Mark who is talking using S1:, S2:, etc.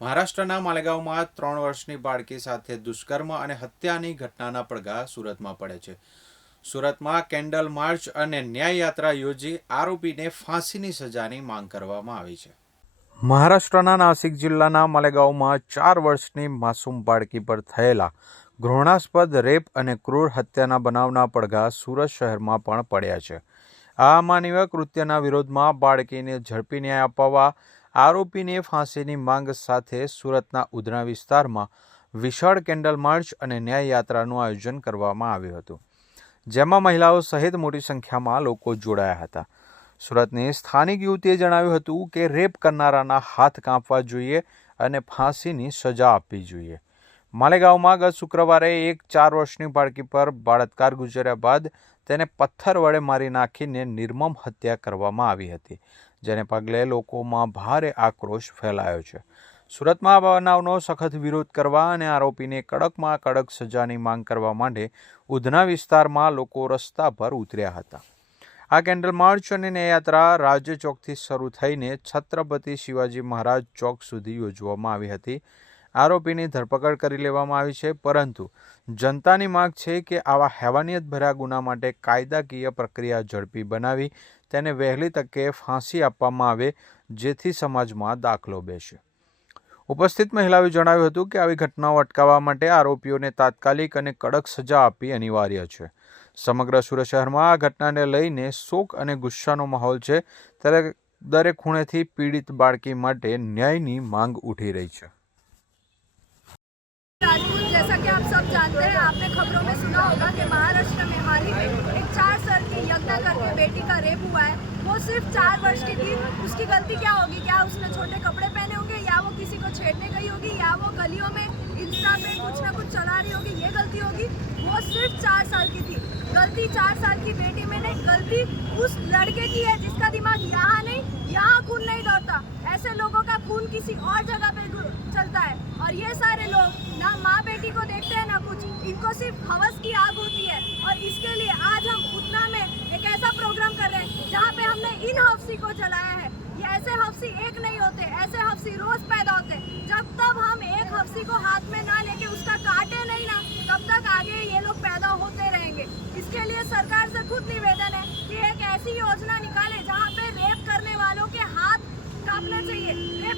S1: મહારાષ્ટ્રના માલેગાંવમાં ત્રણ વર્ષની બાળકી સાથે દુષ્કર્મ અને હત્યાની ઘટનાના પડઘા સુરતમાં પડે છે. સુરતમાં કેન્ડલ માર્ચ અને ન્યાય યાત્રા યોજી આરોપીને ફાંસીની સજાની માંગ કરવામાં આવી છે. મહારાષ્ટ્રના નાસિક જિલ્લાના માલેગાંવમાં ચાર વર્ષની માસૂમ બાળકી પર થયેલા ઘૃણાસ્પદ, રેપ અને ક્રૂર હત્યાના બનાવના પડઘા સુરત શહેરમાં પણ પડ્યા છે. આ માનવીય કૃત્યના વિરોધમાં બાળકીને ઝડપી ન્યાય અપાવવા આરોપીને ફાંસીની માંગ સાથે સુરતના ઉધના વિસ્તારમાં વિશાળ કેન્ડલ માર્ચ અને ન્યાય યાત્રાનું આયોજન કરવામાં આવ્યું હતું, જેમાં મહિલાઓ સહિત મોટી સંખ્યામાં લોકો જોડાયા હતા. સુરતની સ્થાનિક યુવતીએ જણાવ્યું હતું કે રેપ કરનારાના હાથ કાપવા જોઈએ અને ફાંસીની સજા આપવી જોઈએ. માલેગાંવમાં ગત શુક્રવારે એક ચાર વર્ષની બાળકી પર બળાત્કાર ગુજર્યા બાદ તેને પથ્થર વડે મારી નાખીને નિર્મમ હત્યા કરવામાં આવી હતી. જેને પગલે લોકોમાં ભારે આક્રોશ ફેલાયો છે. સુરતમાં આ બનાવનો સખત વિરોધ કરવા અને આરોપીને કડકમાં કડક સજાની માંગ કરવા માટે ઉધના વિસ્તારમાં લોકો રસ્તા પર ઉતર્યા હતા. આ કેન્ડલ માર્ચ અને યાત્રા રાજ્ય ચોકથી શરૂ થઈને છત્રપતિ શિવાજી મહારાજ ચોક સુધી યોજવામાં આવી હતી. આરોપીની ધરપકડ કરી લેવામાં આવી છે, પરંતુ જનતાની માગ છે કે આવા હેવાનિયત હેવાનિયતભર્યા ગુના માટે કાયદાકીય પ્રક્રિયા ઝડપી બનાવી તેને વહેલી તકે ફાંસી આપવામાં આવે, જેથી સમાજમાં દાખલો બેસે. ઉપસ્થિત મહિલાઓએ જણાવ્યું હતું કે આવી ઘટનાઓ અટકાવવા માટે આરોપીઓને તાત્કાલિક અને કડક સજા આપવી અનિવાર્ય છે. સમગ્ર સુરત શહેરમાં આ ઘટનાને લઈને શોક અને ગુસ્સાનો માહોલ છે. ત્યારે દરેક ખૂણેથી પીડિત બાળકી માટે ન્યાયની માંગ ઉઠી રહી છે.
S2: जैसा कि आप सब जानते हैं, आपने खबरों में सुना होगा कि महाराष्ट्र में हाल ही में एक चार साल की यज्ञा करके बेटी का रेप हुआ है। वो सिर्फ़ चार वर्ष की थी। उसकी गलती क्या होगी? क्या उसने छोटे कपड़े पहने होंगे? या वो किसी को छेड़ने गई होगी? या वो गलियों में, इंस्टा पे कुछ ना कुछ चला रही होगी? ये गलती होगी? वो सिर्फ़ चार साल की थी। गलती चार साल की बेटी में नहीं, गलती उस लड़के की है जिसका दिमाग यहाँ नहीं, यहाँ खून नहीं दौड़ता। ऐसे लोगों का खून किसी और जगह पे चलता है। और ये सारे लोग इनको सिर्फ़ हवस की आग होती है और इसके लिए आज हम उतना में एक ऐसा प्रोग्राम कर रहे हैं जहाँ पे हमने इन हफ्सी को जलाया है। ये ऐसे हफ्सी एक नहीं होते, ऐसे हफ्सी रोज पैदा होते जब तक हम एक हफ्सी को हाथ में ना लेके उसका काटे नहीं ना, तब तक आगे ये लोग पैदा होते रहेंगे। इसके लिए सरकार से खुद निवेदन है कि एक ऐसी योजना निकाले जहाँ पे रेप करने वालों के हाथ काटना चाहिए। रेप